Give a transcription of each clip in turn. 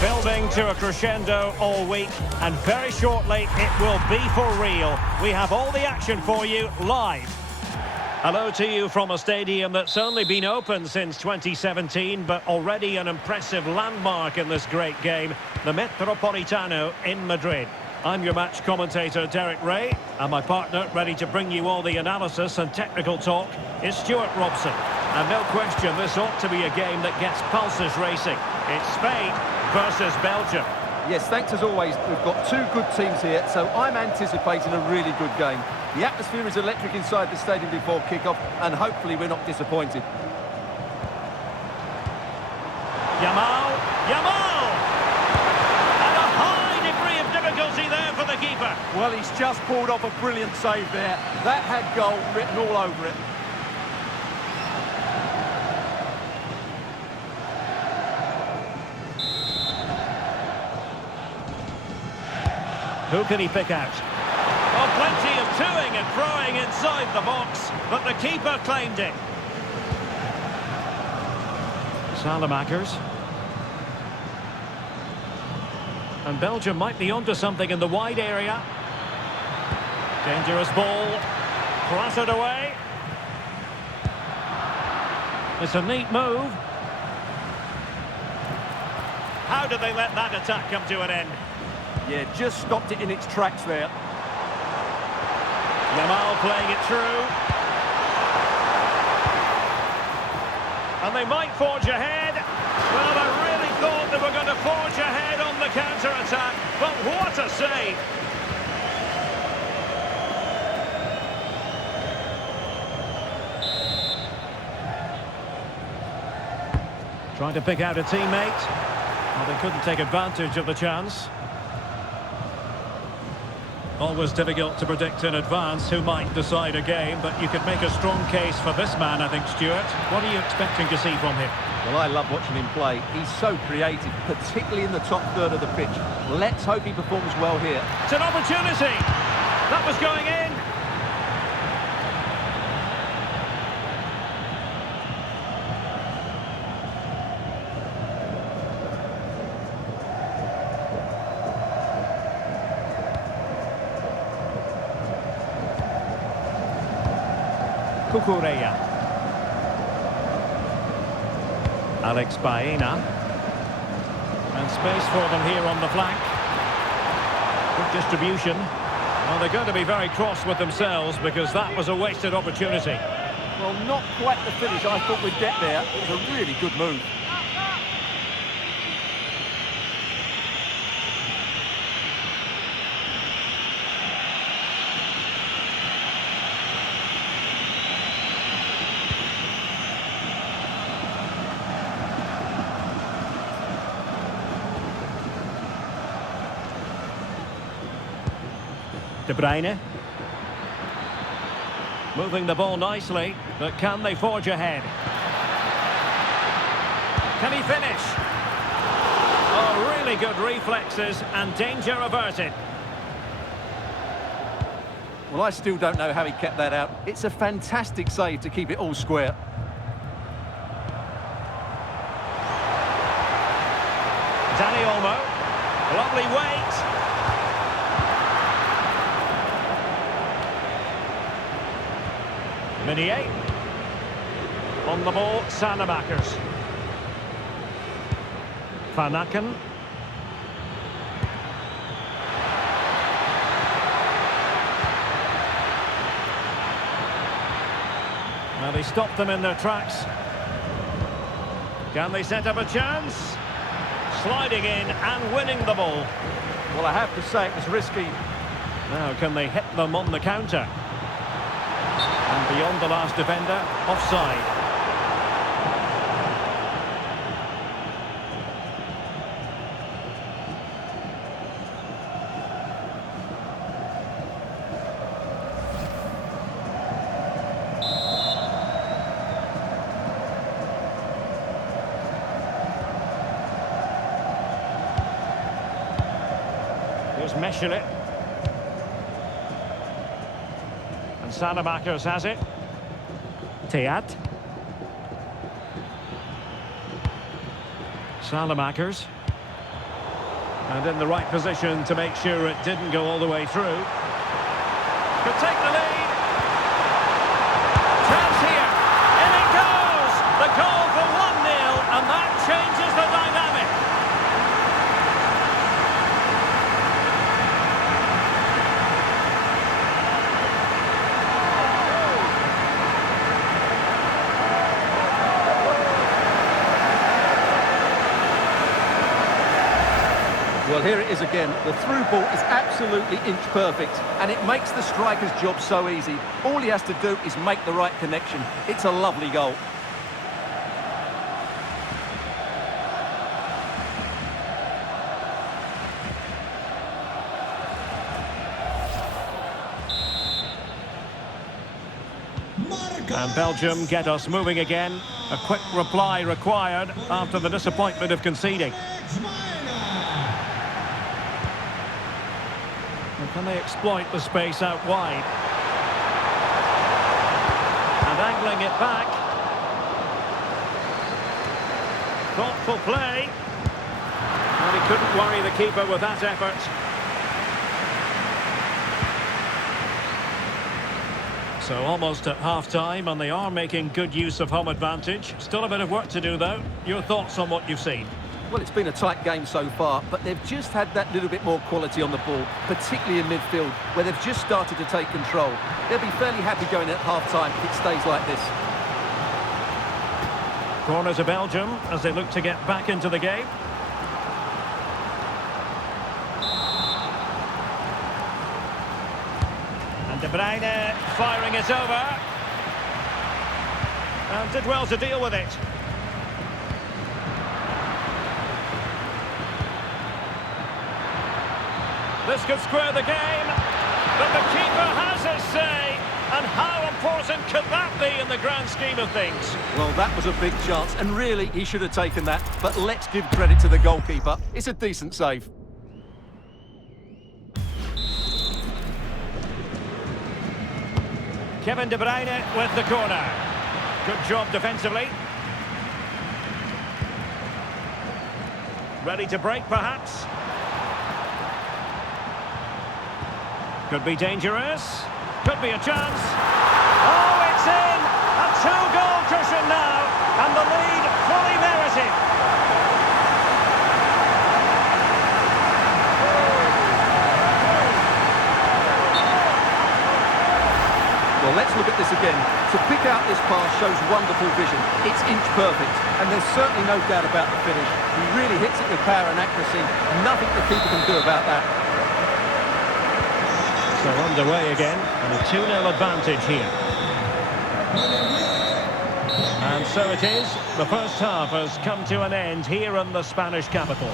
Building to a crescendo all week, and very shortly it will be for real. We have all the action for you live. Hello to you from a stadium that's only been open since 2017, but already an impressive landmark in this great game, the Metropolitano in Madrid. I'm your match commentator, Derek Ray, and my partner, ready to bring you all the analysis and technical talk, is Stuart Robson. And no question, this ought to be a game that gets pulses racing. It's Spain versus Belgium. Yes, thanks as always. We've got two good teams here, so I'm anticipating a really good game. The atmosphere is electric inside the stadium before kick-off, and hopefully we're not disappointed. Yamal! And a high degree of difficulty there for the keeper. Well, he's just pulled off a brilliant save there. That had goal written all over it. Who can he pick out? Oh, plenty of toing and throwing inside the box, but the keeper claimed it. Salamakers. And Belgium might be onto something in the wide area. Dangerous ball. Clattered away. It's a neat move. How did they let that attack come to an end? Yeah, just stopped it in its tracks there. Yamal playing it through. And they might forge ahead. Well, I really thought they were going to forge ahead on the counter-attack. But what a save! Trying to pick out a teammate. Well, they couldn't take advantage of the chance. Always difficult to predict in advance who might decide a game, but you could make a strong case for this man, I think, Stuart. What are you expecting to see from him? Well, I love watching him play. He's so creative, particularly in the top third of the pitch. Let's hope he performs well here. It's an opportunity! That was going in! Cucurella. Alex Baena. And space for them here on the flank. Good distribution. Well, they're going to be very cross with themselves because that was a wasted opportunity. Well, not quite the finish I thought we'd get there. It was a really good move. De Bruyne. Moving the ball nicely, but can they forge ahead? Can he finish? Oh, really good reflexes and danger averted. Well, I still don't know how he kept that out. It's a fantastic save to keep it all square. Dani Olmo. Lovely weight. Minier. On the ball, Salamakers. Van Aken. Well, he stopped them in their tracks. Can they set up a chance? Sliding in and winning the ball. Well, I have to say it was risky. Now, can they hit them on the counter? And beyond the last defender, offside. Here's Meshelet. And Salamakers has it. Teat. Salamakers. And in the right position to make sure it didn't go all the way through. Could take the lead. Chance here. In it goes. The goal for 1-0, and that changes the dynamic. Well, here it is again. The through ball is absolutely inch perfect, and it makes the striker's job so easy. All he has to do is make the right connection. It's a lovely goal. And Belgium get us moving again. A quick reply required after the disappointment of conceding. Can they exploit the space out wide? And angling it back. Thoughtful play. And he couldn't worry the keeper with that effort. So almost at half-time, and they are making good use of home advantage. Still a bit of work to do, though. Your thoughts on what you've seen? Well, it's been a tight game so far, but they've just had that little bit more quality on the ball, particularly in midfield, where they've just started to take control. They'll be fairly happy going at half-time if it stays like this. Corner to Belgium as they look to get back into the game. And De Bruyne firing it over. And did well to deal with it. This could square the game, but the keeper has his say. And how important could that be in the grand scheme of things? Well, that was a big chance, and really, he should have taken that. But let's give credit to the goalkeeper. It's a decent save. Kevin De Bruyne with the corner. Good job defensively. Ready to break, perhaps. Could be dangerous. Could be a chance. Oh, it's in! A two-goal cushion now, and the lead fully merited. Well, let's look at this again. To pick out this pass shows wonderful vision. It's inch perfect, and there's certainly no doubt about the finish. He really hits it with power and accuracy. Nothing the keeper can do about that. So underway again, and a 2-0 advantage here. And so it is. The first half has come to an end here in the Spanish capital.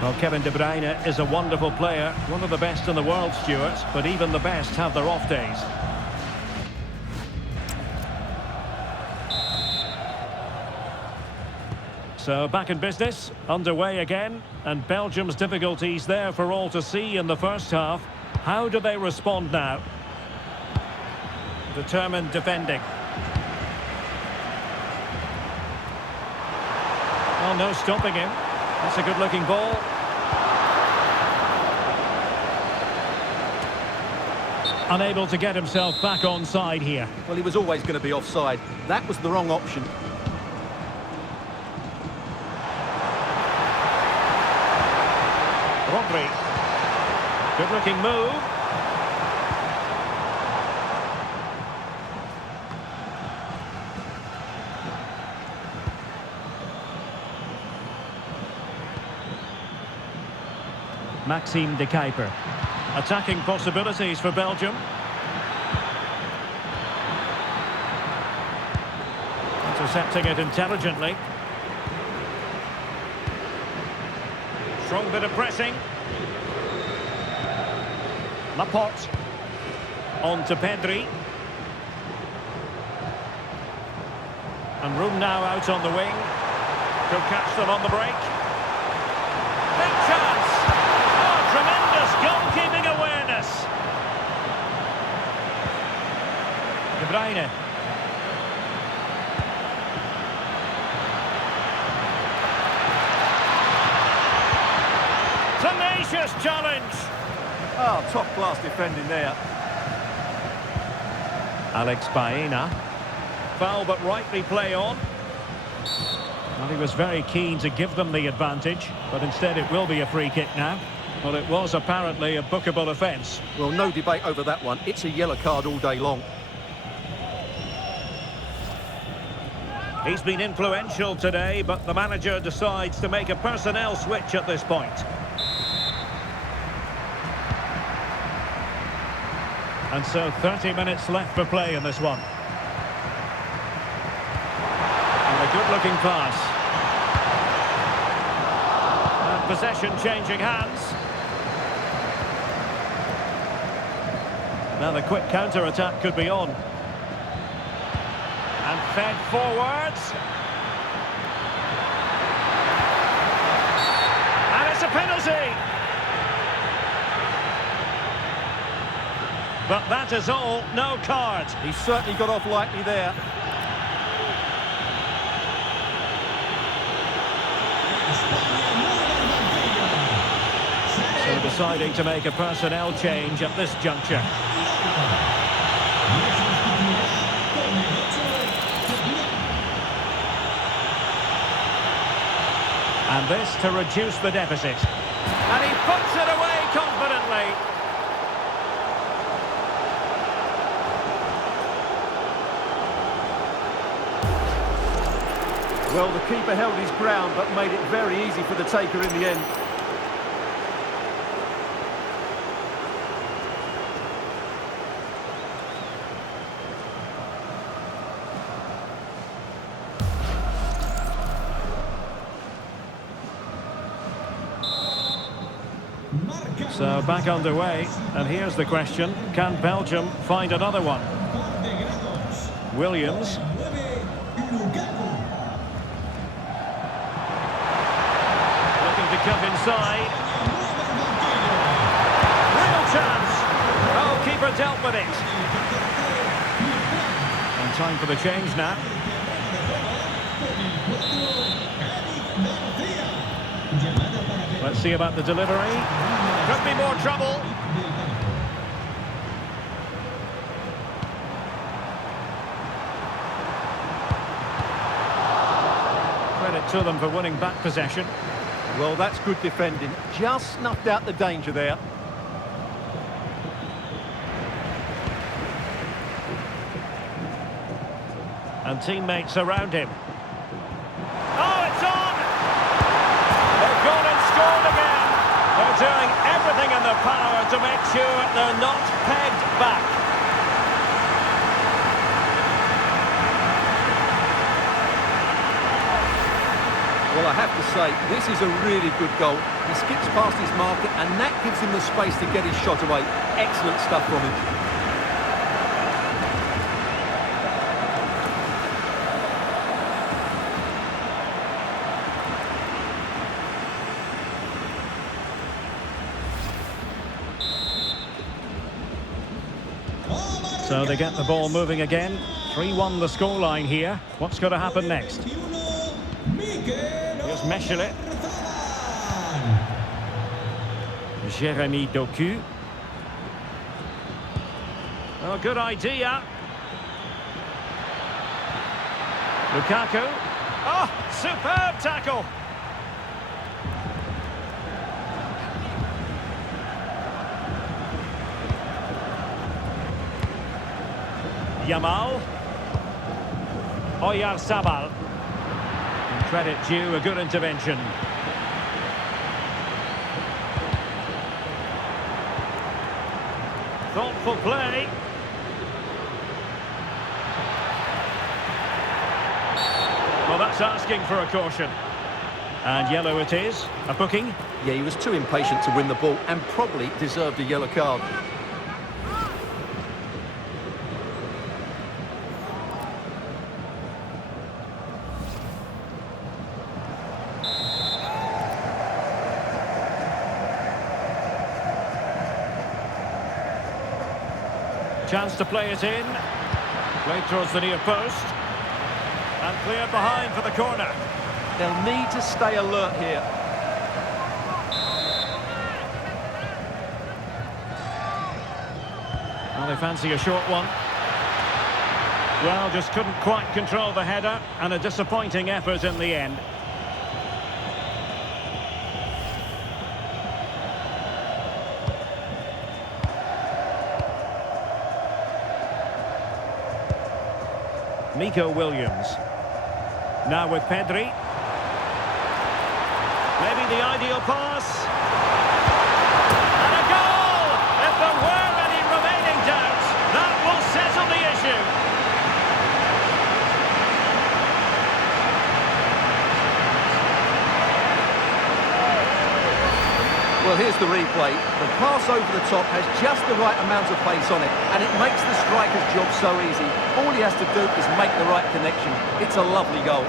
Well, Kevin De Bruyne is a wonderful player, one of the best in the world, Stuart, but even the best have their off days. So back in business, underway again, and Belgium's difficulties there for all to see in the first half. How do they respond now? Determined defending. Oh, no stopping him. That's a good-looking ball. Unable to get himself back onside here. Well, he was always going to be offside. That was the wrong option. Rodri. Good-looking move. Maxime de Kuiper. Attacking possibilities for Belgium. Intercepting it intelligently. Strong bit of pressing. Laporte. On to Pedri. And room now out on the wing. Could catch them on the break. Big chance. Oh, tremendous goalkeeping awareness. De Bruyne. Vicious challenge. Oh, top-class defending there. Alex Baena. Foul, but rightly play on. Well, he was very keen to give them the advantage, but instead it will be a free kick now. Well, it was apparently a bookable offence. Well, no debate over that one. It's a yellow card all day long. He's been influential today, but the manager decides to make a personnel switch at this point. And so 30 minutes left for play in this one. And a good-looking pass. And possession changing hands. Now the quick counter-attack could be on. And fed forwards. And it's a penalty. But that is all, no card. He certainly got off lightly there. So deciding to make a personnel change at this juncture. And this to reduce the deficit. And he puts it away confidently. Well, the keeper held his ground, but made it very easy for the taker in the end. So back underway, and here's the question: can Belgium find another one? Williams. Looking to cut inside. Real chance. Oh, keeper dealt with it. And time for the change now. Let's see about the delivery. Could be more trouble. Credit to them for winning back possession. Well, that's good defending. Just snuffed out the danger there. And teammates around him. Oh, it's on! They've gone and scored again. They're doing everything in their power to make sure they're not pegged back. Well, I have to say, this is a really good goal. He skips past his marker, and that gives him the space to get his shot away. Excellent stuff from him. So they get the ball moving again. 3-1 the scoreline here. What's going to happen next? Here's Mechelet. Jeremy Doku. Oh, good idea. Lukaku. Oh, superb tackle. Yamal. Oyarzabal. Credit due, a good intervention. Thoughtful play. Well, that's asking for a caution. And yellow it is. A booking. Yeah, he was too impatient to win the ball and probably deserved a yellow card. Chance to play it in. Played towards the near post. And cleared behind for the corner. They'll need to stay alert here. they fancy a short one. Well, just couldn't quite control the header, and a disappointing effort in the end. Nico Williams. Now with Pedri. Maybe the ideal pass. And a goal! If there were any remaining doubts, that will settle the issue. Well, here's the replay. The pass over the top has just the right amount of pace on it, and it makes the striker's job so easy. All he has to do is make the right connection. It's a lovely goal.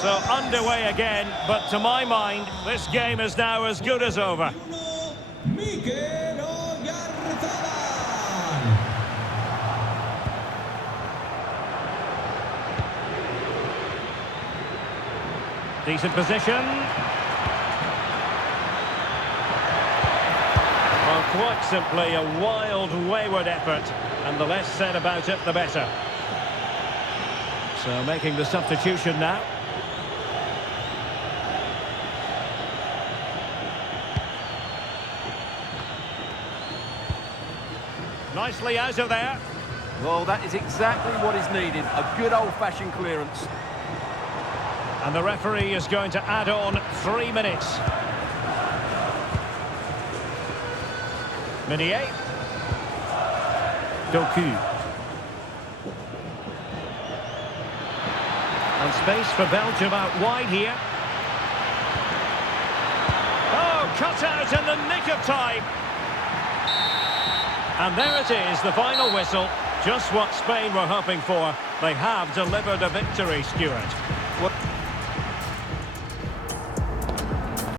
So underway again, but to my mind, this game is now as good as over. Decent position. Well, quite simply a wild, wayward effort, and the less said about it, the better. So making the substitution now. Nicely out of there. Well, that is exactly what is needed. A good old-fashioned clearance. And the referee is going to add on 3 minutes. Meunier. Doku. And space for Belgium out wide here. Oh, cut out in the nick of time. And there it is, the final whistle. Just what Spain were hoping for. They have delivered a victory, Stuart. What?